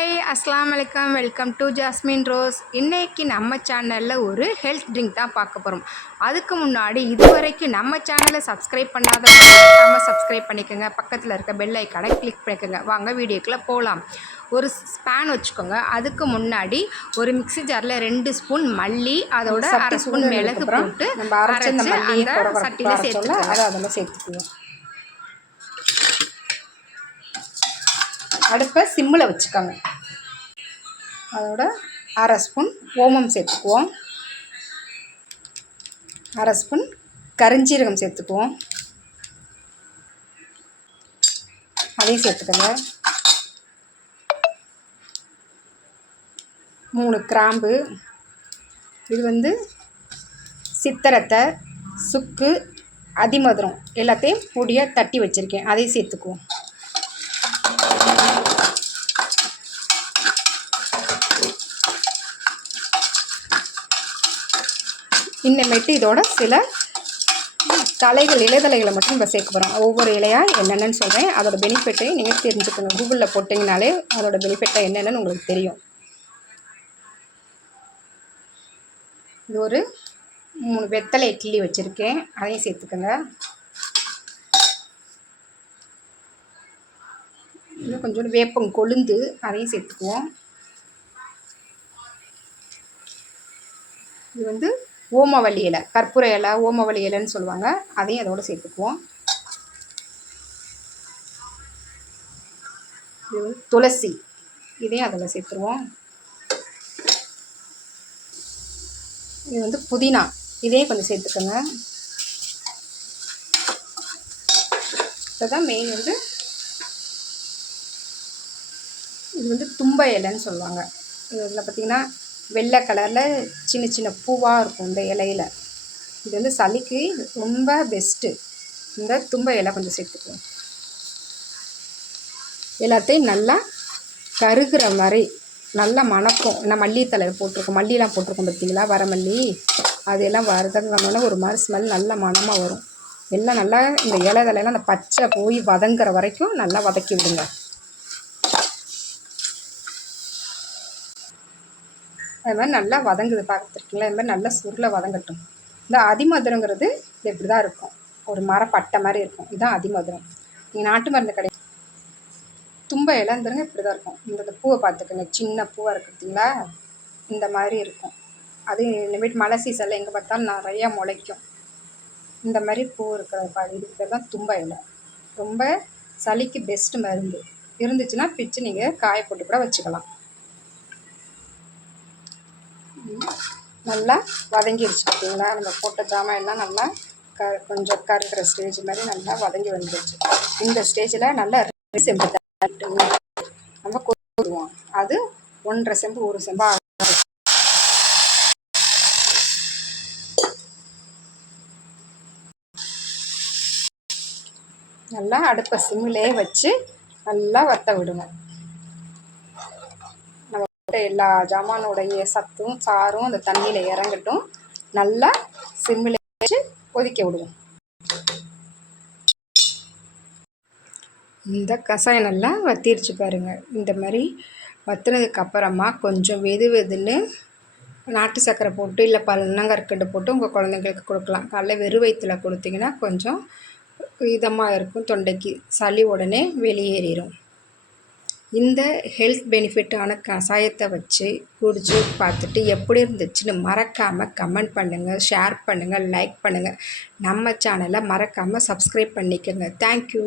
Hi அஸ்ஸலாமு அலைக்கும். Welcome to jasmine rose. இன்றைக்கி நம்ம சேனலில் ஒரு ஹெல்த் ட்ரிங்க் தான் பார்க்க போகிறோம். அதுக்கு முன்னாடி இதுவரைக்கும் நம்ம சேனலை சப்ஸ்கிரைப் பண்ணாதவங்க சப்ஸ்கிரைப் பண்ணிக்கோங்க. பக்கத்தில் இருக்க பெல் ஐக்கானை கிளிக் பண்ணிக்கோங்க. வாங்க வீடியோக்குள்ளே போகலாம். ஒரு ஸ்பேன் வச்சுக்கோங்க. அதுக்கு முன்னாடி ஒரு மிக்ஸி ஜாரில் 2 ஸ்பூன் மல்லி, அதோட 1/2 ஸ்பூன் மிளகு போட்டு நம்ம அரைச்சி அந்த சட்டியில் சேர்த்துக்கோங்க. அதெல்லாம் சேர்த்துக்குவோம். அடுப்பை சிம்மில் வச்சுக்கோங்க. அதோட 1/2 ஸ்பூன் ஓமம் சேர்த்துக்குவோம். 1/2 ஸ்பூன் கருஞ்சீரகம் சேர்த்துக்குவோம். அதையும் சேர்த்துக்கோங்க. 3 கிராம்பு, இது சித்திரத்தை, சுக்கு, அதிமதுரம் எல்லாத்தையும் பொடியாக தட்டி வச்சுருக்கேன். அதையும் சேர்த்துக்குவோம். இன்னமேட்டு இதோட சில இலைதலைகளை மட்டும் நம்ம சேர்க்க போகிறோம். ஒவ்வொரு இலையாக என்னென்னு சொல்கிறேன். அதோட பெனிஃபிட்டையும் நீங்கள் தெரிஞ்சுக்கணும். கூகுளில் போட்டிங்கனாலே அதோட பெனிஃபிட்டை என்னென்னு உங்களுக்கு தெரியும். இது ஒரு 3 வெத்தலை கிள்ளி வச்சுருக்கேன். அதையும் சேர்த்துக்கோங்க. இன்னும் கொஞ்சோண்டு வேப்பம் கொழுந்து, அதையும் சேர்த்துக்குவோம். இது ஓமவல்லி இலை, கற்பூர இலை, ஓமவல்லி இலைன்னு சொல்லுவாங்க. அதையும் அதோடு சேர்த்துக்குவோம். இது துளசி, இதையும் அதில் சேர்த்துருவோம். இது புதினா, இதையும் கொஞ்சம் சேர்த்துக்கோங்க. இதுதான் மெயின். இது தும்ப இலைன்னு சொல்லுவாங்க. இதில் பார்த்திங்கன்னா வெள்ளை கலரில் சின்ன சின்ன பூவாக இருக்கும் இந்த இலையில். இது சளிக்கு ரொம்ப பெஸ்ட்டு. இந்த தும்ப இலை கொஞ்சம் சேர்த்துக்குவோம். எல்லாத்தையும் நல்லா கருகிற மாதிரி நல்லா மணக்கும். நான் மல்லித்தலை போட்டிருக்கோம், மல்லியெலாம் போட்டிருக்கோம் பார்த்திங்களா, வரமல்லி. அதெல்லாம் வறுத்தோன்னே ஒரு மாதிரி ஸ்மெல் நல்ல மணமாக வரும். எல்லாம் நல்லா இந்த இலைதலையெல்லாம் அந்த பச்சை போய் வதங்குற வரைக்கும் நல்லா வதக்கி விடுங்க. அது மாதிரி நல்லா வதங்குது பார்த்துருக்கீங்களா. இது மாதிரி நல்லா சுருளை வதங்கட்டும். இந்த அதிமதுரங்கிறது இது இப்படி தான் இருக்கும். ஒரு மரப்பட்டை மாதிரி இருக்கும். இதுதான் அதிமதுரம். நீங்கள் நாட்டு மருந்து கடை தும்ப இலைந்துருங்க இப்படி தான் இருக்கும். இந்த பூவை பார்த்துக்கோங்க, சின்ன பூவாக இருக்குது பார்த்தீங்களா, இந்த மாதிரி இருக்கும். அது இனிமேட்டு மழை சீசனில் எங்கே பார்த்தாலும் நிறையா முளைக்கும். இந்த மாதிரி பூ இருக்கிற இதுக்கு தான் தும்ப இலை. ரொம்ப சளிக்கு பெஸ்ட்டு மருந்து. இருந்துச்சுன்னா பிச்சு நீங்கள் காய போட்டு கூட வச்சுக்கலாம். நல்லா வதங்கிடுச்சு பார்த்தீங்களா. நம்ம போட்ட ஜாமான் எல்லாம் நல்லா கொஞ்சம் கருகிற ஸ்டேஜ் மாதிரி நல்லா வதங்கி வந்துடுச்சு. இந்த ஸ்டேஜில் நல்லா செம்பு நம்ம கொதிடுவோம். அது 1.5 செம்பு 1 செம்பா நல்லா அடுப்பை சிம்மிலே வச்சு நல்லா வத்த விடுங்க. எல்லா ஜாமானுடைய சத்தும் சாரும் அந்த தண்ணியில் இறங்கட்டும். நல்லா சிம்மில் வச்சு கொதிக்க விடுவோம். இந்த கஷாயம் நல்லா வத்திருச்சு பாருங்கள். இந்த மாதிரி வத்துனதுக்கப்புறமா கொஞ்சம் வெதுன்னு நாட்டு சர்க்கரை போட்டு இல்லை பனங்கற்கண்டு போட்டு உங்கள் குழந்தைங்களுக்கு கொடுக்கலாம். காலைல வெறும் வயிற்றில் கொடுத்தீங்கன்னா கொஞ்சம் இதமாக இருக்கும். தொண்டைக்கு சளி உடனே வெளியேறிடும். இந்த ஹெல்த் பெனிஃபிட்டான கஷாயத்தை வச்சு குடிச்சு பார்த்துட்டு எப்படி இருந்துச்சுன்னு மறக்காமல் கமெண்ட் பண்ணுங்கள், ஷேர் பண்ணுங்கள், லைக் பண்ணுங்கள். நம்ம சேனலை மறக்காமல் சப்ஸ்கிரைப் பண்ணிக்கோங்க. தேங்க்யூ.